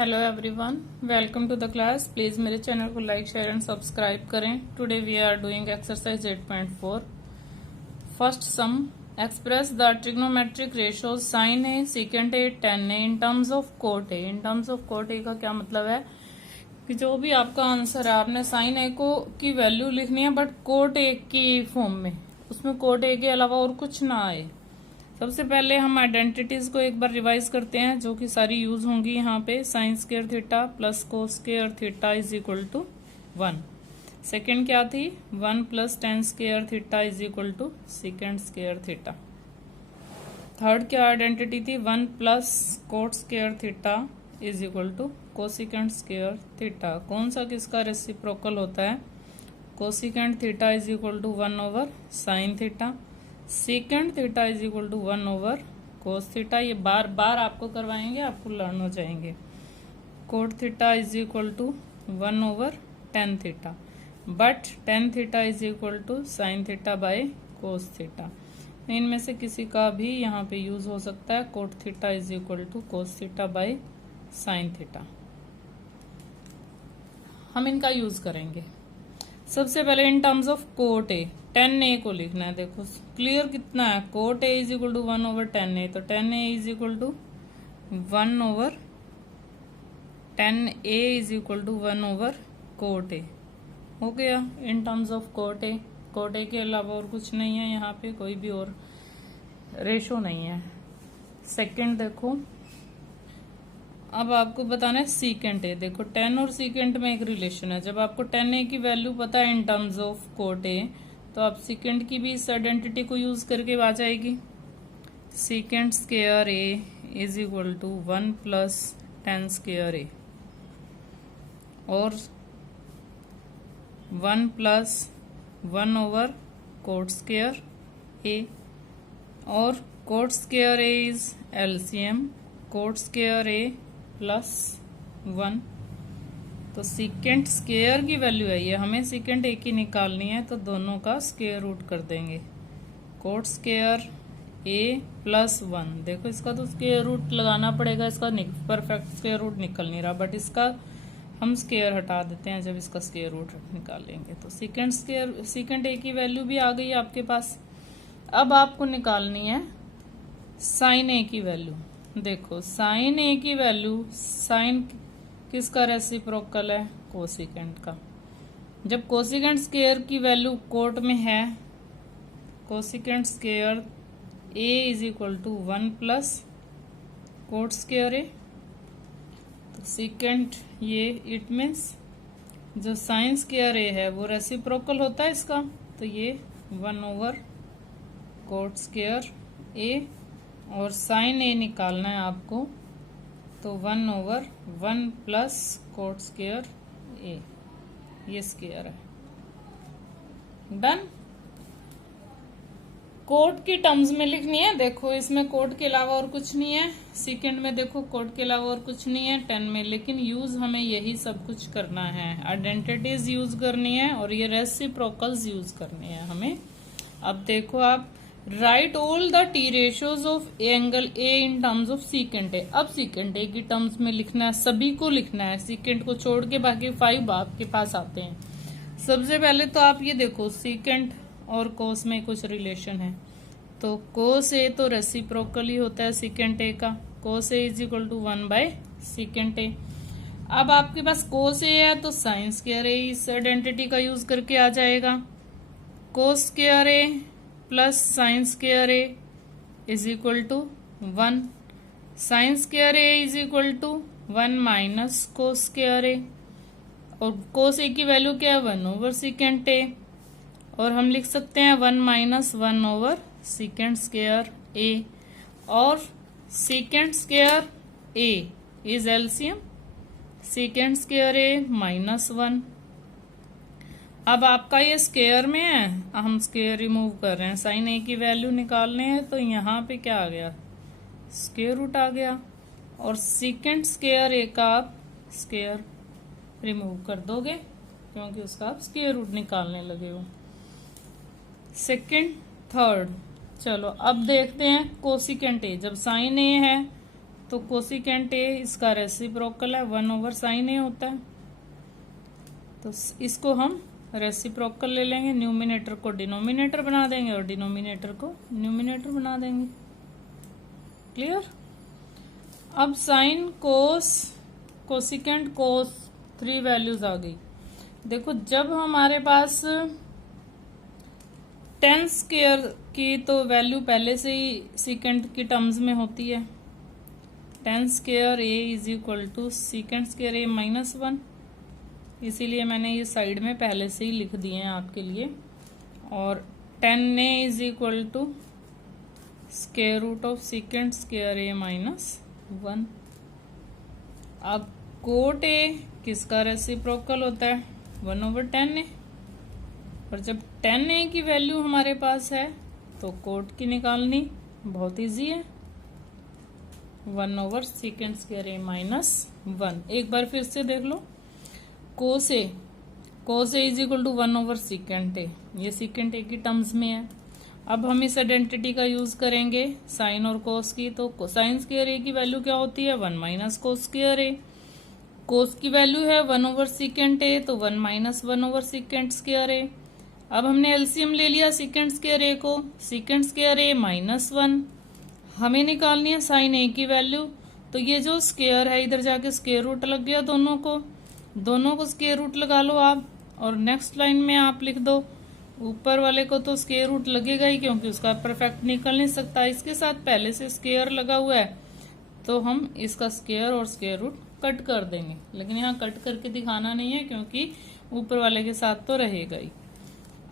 Hello everyone, welcome to the class. Please मेरे channel को like share and subscribe करें। Today we are doing exercise 8.4। First sum, express the trigonometric ratios sine A, secant A, tan A in terms of cot A. In terms of cot A का क्या मतलब है कि जो भी आपका answer है आपने साइन ए को की वैल्यू लिखनी है बट कोट ए की फॉर्म में, उसमें कोट ए के अलावा और कुछ ना आए। सबसे पहले हम आइडेंटिटीज को एक बार रिवाइज करते हैं जो कि सारी यूज होंगी यहाँ पे। Sine square theta plus cos square theta is equal to 1। Second क्या थी? 1 plus tan square theta is equal to second square theta. Third क्या आइडेंटिटी थी? 1 plus cot square theta is equal to cosecant square theta. कौन सा किसका reciprocal होता है? Cosecant theta is equal to 1 over sine theta. Second theta is equal to 1 over cos theta. ये बार बार आपको करवाएंगे, आपको लर्न हो जाएंगे। Cot theta is equal to 1 over tan theta, but tan theta is equal to sine theta by cos theta. इनमें से किसी का भी यहाँ पे यूज हो सकता है। Cot theta is equal to cos theta by sine theta. हम इनका यूज करेंगे। सबसे पहले in terms of cot A, tan A को लिखना है। देखो क्लियर कितना है? Cot A is equal to 1 over tan A, तो tan A is equal to 1 over tan A is equal to 1 over cot A. हो गया in terms of cot A. Cot A के अलावा और कुछ नहीं है, यहाँ पे कोई भी और रेशो नहीं है। सेकंड देखो, अब आपको बताना है सीकेंट ए। देखो टेन और सीकेंट में एक रिलेशन है। जब आपको टेन ए की वैल्यू पता है इन टर्म्स ऑफ कोट ए, तो आप सीकेंट की भी इस आइडेंटिटी को यूज करके आ जाएगी। Secant square A is equal to 1 plus tan square A और 1 plus 1 over cot square A. और cot square A is LCM, cot square A plus 1। तो सीकेंट स्क्वायर की वैल्यू है ये, हमें सीकेंट ए की निकालनी है, तो दोनों का स्क्वायर रूट कर देंगे। Coat square A plus 1। देखो इसका तो स्क्वायर रूट लगाना पड़ेगा, इसका परफेक्ट स्क्वायर रूट निकल नहीं रहा, बट इसका हम स्क्वायर हटा देते हैं जब इसका स्क्वायर रूट निकालेंगे। तो सीकेंट ए की वैल्यू भी आ गई आपके पास। अब आपको निकालनी है साइन ए की वैल्यू। देखो साइन ए की वैल्यू, साइन किसका रेसिप्रोकल है? कोसिकेंट का। जब कोसिकेंट स्क्वायर की वैल्यू कोट में है, cosecant square A is equal to 1 plus cot square A. तो सीकेंट ये इट मीन्स जो साइन स्क्वायर ए है वो रेसिप्रोकल होता है इसका, तो ये 1 ओवर कोट स्क्वायर ए। और साइन ए निकालना है आपको, तो 1 ओवर 1 प्लस कोट स्क्वायर ए, ये स्क्वायर है। डन। कोट की टर्म्स में लिखनी है। देखो इसमें कोट के अलावा और कुछ नहीं है, सेकेंड में देखो कोट के अलावा और कुछ नहीं है, टेन में, लेकिन यूज हमें यही सब कुछ करना है। आइडेंटिटीज यूज करनी है और ये रेसिप्रोकल्स यूज करने हैं हमें। अब देखो आप, right all the T ratios of angle A in terms of secant A. अब सीकेंट ए की टर्म्स में लिखना है, सभी को लिखना है, सीकेंट को छोड़ के बाकी 5 आपके पास आते हैं। सबसे पहले तो आप ये देखो सीकेंट और कोस में कुछ रिलेशन है, तो कोस ए तो रेसिप्रोकल ही होता है सीकेंट ए का। Cos A is equal to 1 by secant A. अब आपके पास कोस ए है तो साइन स्क्वायर ए इस आइडेंटिटी का यूज करके आ जाएगा। Cos square A plus sine square A is equal to 1। Sine square A is equal to 1 minus cos square A, और कोस ए की वैल्यू क्या है? 1 ओवर सीकेंट ए, और हम लिख सकते हैं 1 minus 1 over secant square A. और secant square A is LCM, secant square a minus 1। अब आपका ये स्क्वायर में है, हम स्क्वायर रिमूव कर रहे हैं, साइन ए की वैल्यू निकालने हैं, तो यहाँ पे क्या आ गया? स्क्वायर रूट आ गया। और सीकेंट स्क्वायर ए का आप स्क्वायर रिमूव कर दोगे क्योंकि उसका आप स्क्वायर रूट निकालने लगे हो। सेकंड, थर्ड, चलो अब देखते हैं कोसिकेंट ए। जब साइन ए है तो कोसिकेंट ए इसका रेसिप्रोकल है, 1/sin ए होता है। तो इसको हम रेसिप्रोकल ले लेंगे, न्यूमिनेटर को डिनोमिनेटर बना देंगे और डिनोमिनेटर को न्यूमिनेटर बना देंगे। क्लियर। अब साइन, कोस, कोसिकेंट, कोस, 3 वैल्यूज आ गई। देखो जब हमारे पास टेन स्क्वायर की तो वैल्यू पहले से ही सीकेंट की टर्म्स में होती है, tan square A is equal to secant square A -1, इसीलिए मैंने ये साइड में पहले से ही लिख दिए हैं आपके लिए। और 10a is equal to square root of secant square A -1। अब कोट ए किसका रेसिप्रोकल होता है, 1/10a। और जब 10a की वैल्यू हमारे पास है तो कोट की निकालनी बहुत इजी है, 1/सीकेंट स्क्वायर ए -1। एक बार फिर से देख लो, कोस ए इज इक्वल टू 1/सीकेंट ए, ये सीकेंट ए की टर्म्स में है। अब हम इस आइडेंटिटी का यूज करेंगे साइन और कोस की। तो साइन स्क्वायर ए की वैल्यू क्या होती है, 1 - कोस स्क्वायर ए। कोस की वैल्यू है 1/सीकेंट ए, तो 1 - 1/सीकेंट स्क्वायर ए। अब हमने एलसीएम ले लिया सीकेंट स्क्वायर ए को, सीकेंट स्क्वायर ए -1, हमें निकालनी है साइन ए की वैल्यू। तो ये जो स्क्वायर है इधर जाके स्क्वायर रूट लग गया, दोनों को स्क्वायर रूट लगा लो आप। और नेक्स्ट लाइन में आप लिख दो, ऊपर वाले को तो स्क्वायर रूट लगेगा ही क्योंकि उसका परफेक्ट निकल नहीं सकता, इसके साथ पहले से स्क्वायर लगा हुआ है तो हम इसका स्क्वायर और स्क्वायर रूट कट कर देंगे। लेकिन यहाँ कट करके दिखाना नहीं है क्योंकि ऊपर वाले के साथ तो रहेगा ही।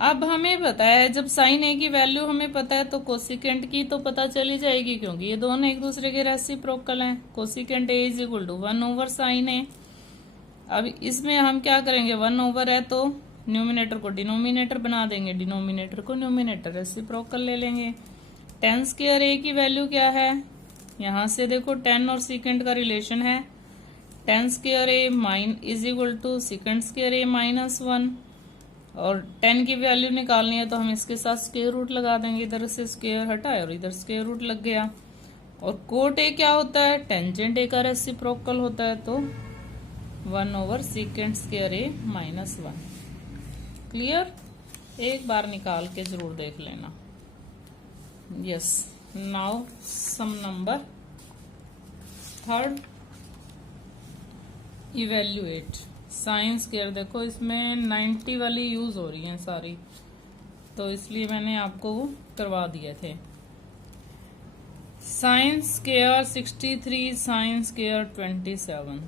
अब हमें पता है जब साइन ए की वैल्यू हमें पता है तो कोसिकेंट की तो पता चली जाएगी क्योंकि ये दोनों एक दूसरे के रेसिप्रोकल हैं। Cosecant A is equal to 1/sin A. अब इसमें हम क्या करेंगे, 1/ है तो न्यूमिनेटर को डिनोमिनेटर बना देंगे, डिनोमिनेटर को न्यूमिनेटर, रेसिप्रोकल ले लेंगे। 10 स्क्वायर ए की वैल्यू क्या है, यहां से देखो 10 और सीकेंट का रिलेशन है, 10 square A is equal to secant square A -1। और 10 की वैल्यू निकालनी है तो हम इसके साथ स्क्वायर रूट लगा देंगे, इधर से स्क्वायर हटाए और इधर स्क्वायर रूट लग गया। और कोट ए क्या होता है, टेंजेंट ए का रेसिप्रोकल होता है, तो 1/सीकेंट स्क्वायर ए -1। क्लियर। एक बार निकाल के जरूर देख लेना। Yes, now sum number 3, evaluate sine square. देखो इसमें 90 वाली यूज हो रही है सारी, तो इसलिए मैंने आपको वो करवा दिए थे। Sine square 63, sign square 27।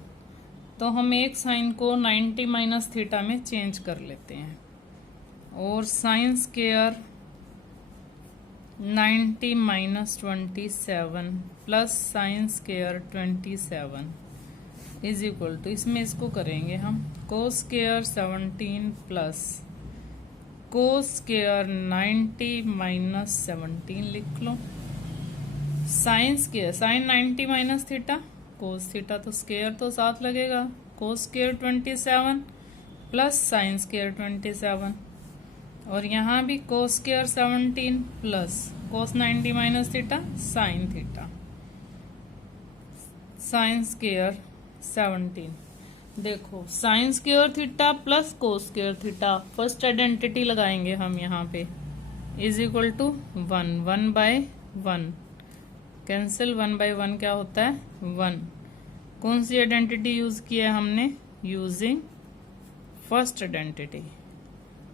तो हम एक साइन को 90 - थीटा में चेंज कर लेते हैं और sine square 90 - 27 plus sine square 27 is equal to, इसमें इसको करेंगे हम cos square 17 plus cos square 90 - 17 लिख लो। Sine square, sine 90 - theta, cos theta तो स्क्वायर तो साथ लगेगा, cos square 27 plus sine square 27। और यहाँ भी cos square 17 plus cos 90 - theta sine theta, sine square 17। देखो sine square theta plus cos square theta, first identity लगाएंगे हम यहाँ पे, इज इक्वल टू 1/1 कैंसिल, 1/1 क्या होता है 1। कौन सी आइडेंटिटी यूज किया है हमने, using first identity,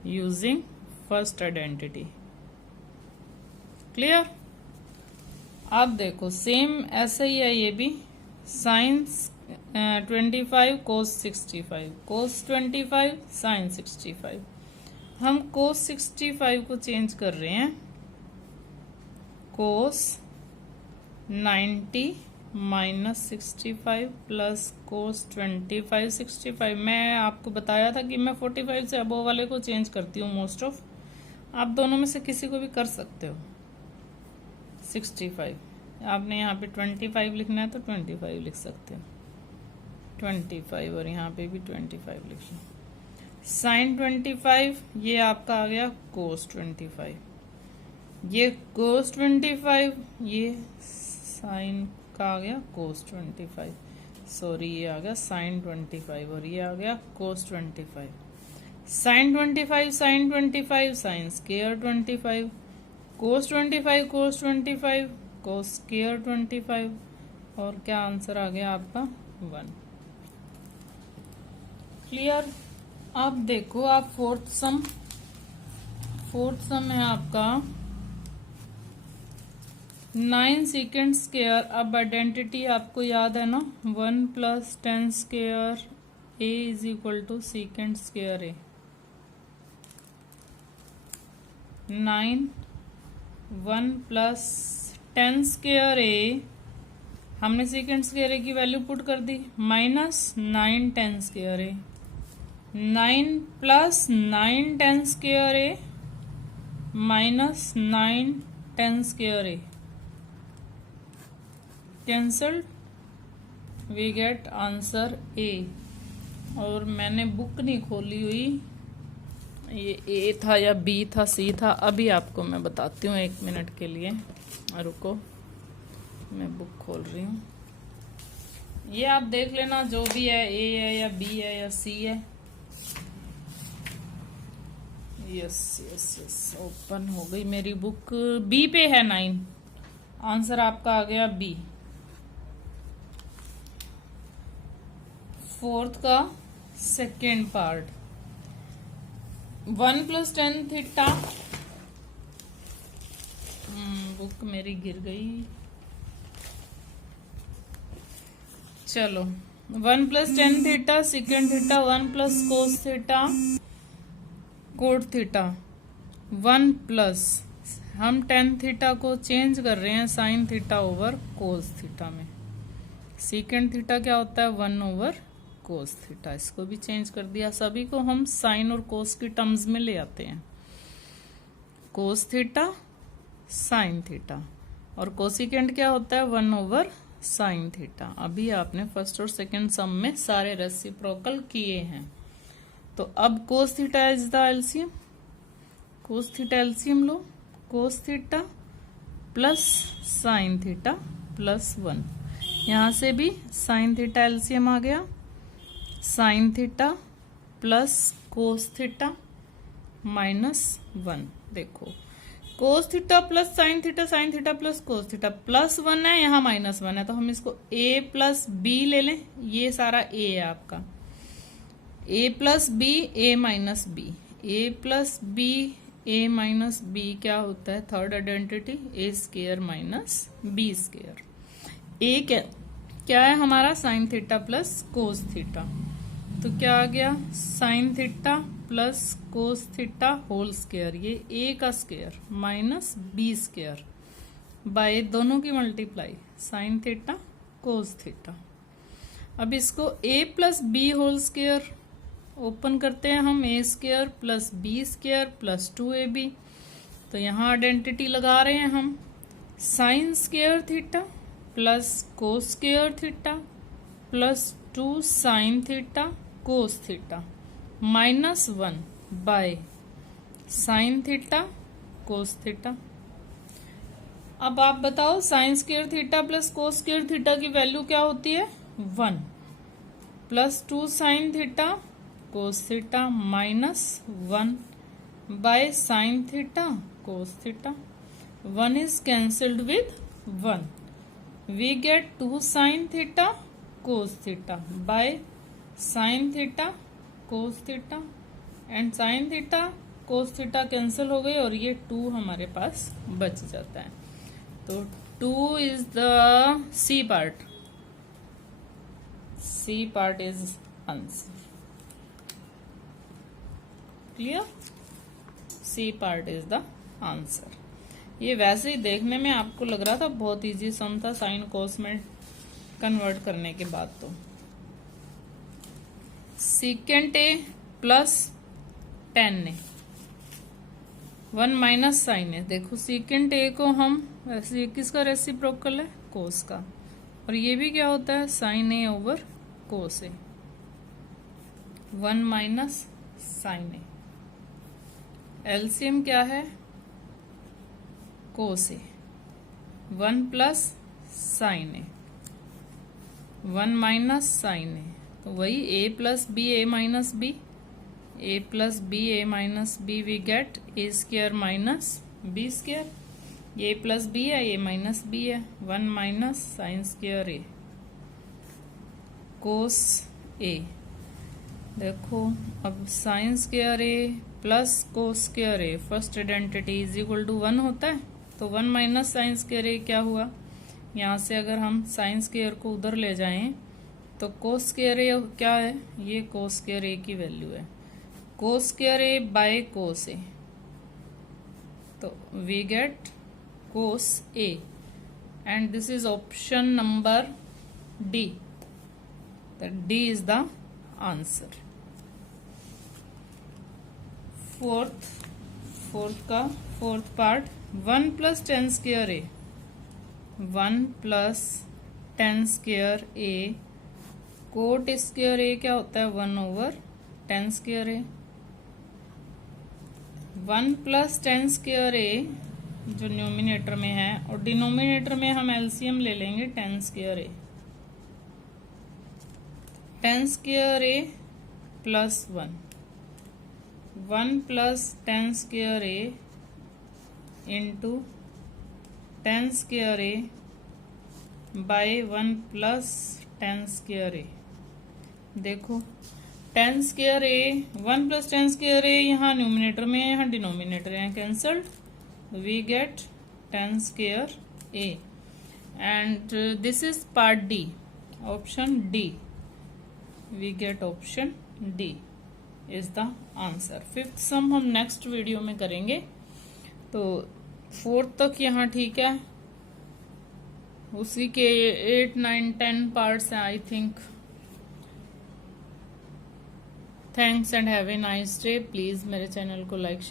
using first identity. Clear. अब देखो सेम ऐसा ही है ये भी, साइन 25 कोस 65, कोस 25 साइन 65। हम कोस 65 को चेंज कर रहे हैं कोस 90 - 65 प्लस कोस 25 65। मैं आपको बताया था कि मैं 45 से अबोव वाले को चेंज करती हूँ मोस्ट ऑफ, आप दोनों में से किसी को भी कर सकते हो। 65 आपने यहाँ पे 25 लिखना है तो 25 लिख सकते हो, 25 और यहाँ पे भी 25 लिख लो। साइन 25 ये आपका आ गया कोस 25, ये कोस 25, ये साइन का आ गया कोस 25, सॉरी ये आ गया साइन 25 और ये आ गया कोस 25, साइन 25 साइन 25 साइन स्क्वायर 25, कोस 25 कोस 25 कोस स्क्वायर 25 और क्या आंसर आ गया आपका 1। क्लियर। अब देखो आप फोर्थ सम है आपका 9 सेकेंड स्क्वायर। अब आइडेंटिटी आपको याद है ना, 1 plus 10 square A is equal to second square a. 9 1 plus 10 square a, हमने सेकेंड स्क्वायर ए की वैल्यू पुट कर दी, minus 9 10 square a. 9 plus 9 10 square a minus 9 10 square a, cancelled, we get answer a. और मैंने book नहीं खोली हुई, ये ए था या बी था सी था, अभी आपको मैं बताती हूँ, 1 मिनट के लिए रुको, मैं बुक खोल रही हूँ। ये आप देख लेना, जो भी है ए है या बी है या सी है। यस यस यस, ओपन हो गई मेरी बुक, बी पे है 9, आंसर आपका आ गया बी। फोर्थ का second part, 1 plus 10 theta, book मेरी गिर गई, चलो 1 plus 10 theta second theta, 1 plus cos theta cot theta, 1 plus, हम टेन थीटा को चेंज कर रहे हैं sine theta over cos theta में। सेकेंड थीटा क्या होता है 1 ओवर कोस थीटा, इसको भी चेंज कर दिया। सभी को हम साइन और कोस की टर्म्स में ले आते हैं, कोस थीटा साइन थीटा, और कोसिकेंट क्या होता है 1 ओवर साइन थीटा। अभी आपने फर्स्ट और सेकेंड सम में सारे रेसिप्रोकल किए हैं। तो अब cos theta is the LCM, cos theta LCM low, cos theta plus sign theta plus 1, यहां से भी साइन थीटा एलसीएम आ गया, sine theta plus cos theta minus 1। देखो cos theta plus sign theta plus cos theta plus 1 है, यहाँ minus 1 है, तो हम इसको a प्लस बी ले लें, ये सारा a है आपका, a plus B a minus B, a plus B a minus B क्या होता है third identity, a square minus B square. a क्या है हमारा sine theta plus cos theta, तो क्या आ गया sine theta plus cos theta whole square, ये a का square minus B square by दोनों की multiply sine theta cos theta. अब इसको a plus B whole square open करते हैं हम, a square plus B square plus 2ab, तो यहाँ आइडेंटिटी लगा रहे हैं हम, sine square theta plus cos square theta plus 2 sine theta cos theta minus 1 by sine theta cos theta. अब आप बताओ sine square theta plus cos square theta की वैल्यू क्या होती है 1, plus 2 sine theta cos theta minus 1 by sine theta cos theta, 1 is cancelled with 1, we get 2 sin theta cos theta by sin theta cos theta, and sin theta cos theta cancel हो गई और ये 2 हमारे पास बच जाता है, तो 2 is the C part, C part is answer, clear, C part is the answer। ये वैसे ही देखने में आपको लग रहा था बहुत इजी सम था, साइन कोस में कन्वर्ट करने के बाद। तो सीकेंट ए प्लस 10 ने 1 माइनस साइन है, देखो सीकेंट ए को हम वैसे किसका रेसिप्रोकल है कोस का, और ये भी क्या होता है sine A over cos A, 1 minus sine A, LCM क्या है cos A, 1 plus sine A, 1 minus sine A, तो वही a plus B A minus B, a plus B A minus B, we get A square minus B square. a plus B है, a minus B है, 1 minus sine square A cos A. देखो अब sine square A plus cos square A, first identity is equal to 1 होता है, तो 1 minus sine square A क्या हुआ, यहाँ से अगर हम साइन स्क्वायर को उधर ले जाएं तो कोस स्क्वायर ए क्या है, ये कोस स्क्वायर ए की वैल्यू है, कोस square A bye cos A, तो we get cos A and this is option number D, that D is the answer. Fourth part, 1 plus tan square A, 1 plus tan square A, cot square A क्या होता है 1 over tan square A, 1 plus tan square A जो numerator में है, और denominator में हम LCM ले लेंगे tan square A, tan square A plus 1, 1 plus tan square A into tan square A by 1 plus tan square A. देखो tan square A, 1 plus tan square A यहाँ न्यूमिनेटर में है, यहाँ डिनोमिनेटर है, cancelled, we get tan square A and this is part D, option D, we get option D is the answer. Fifth sum हम next video में करेंगे, तो fourth तक यहाँ ठीक है, उसी के 8, 9, 10 पार्ट्स हैं I think. Thanks and have a nice day. Please मेरे चैनल को लाइक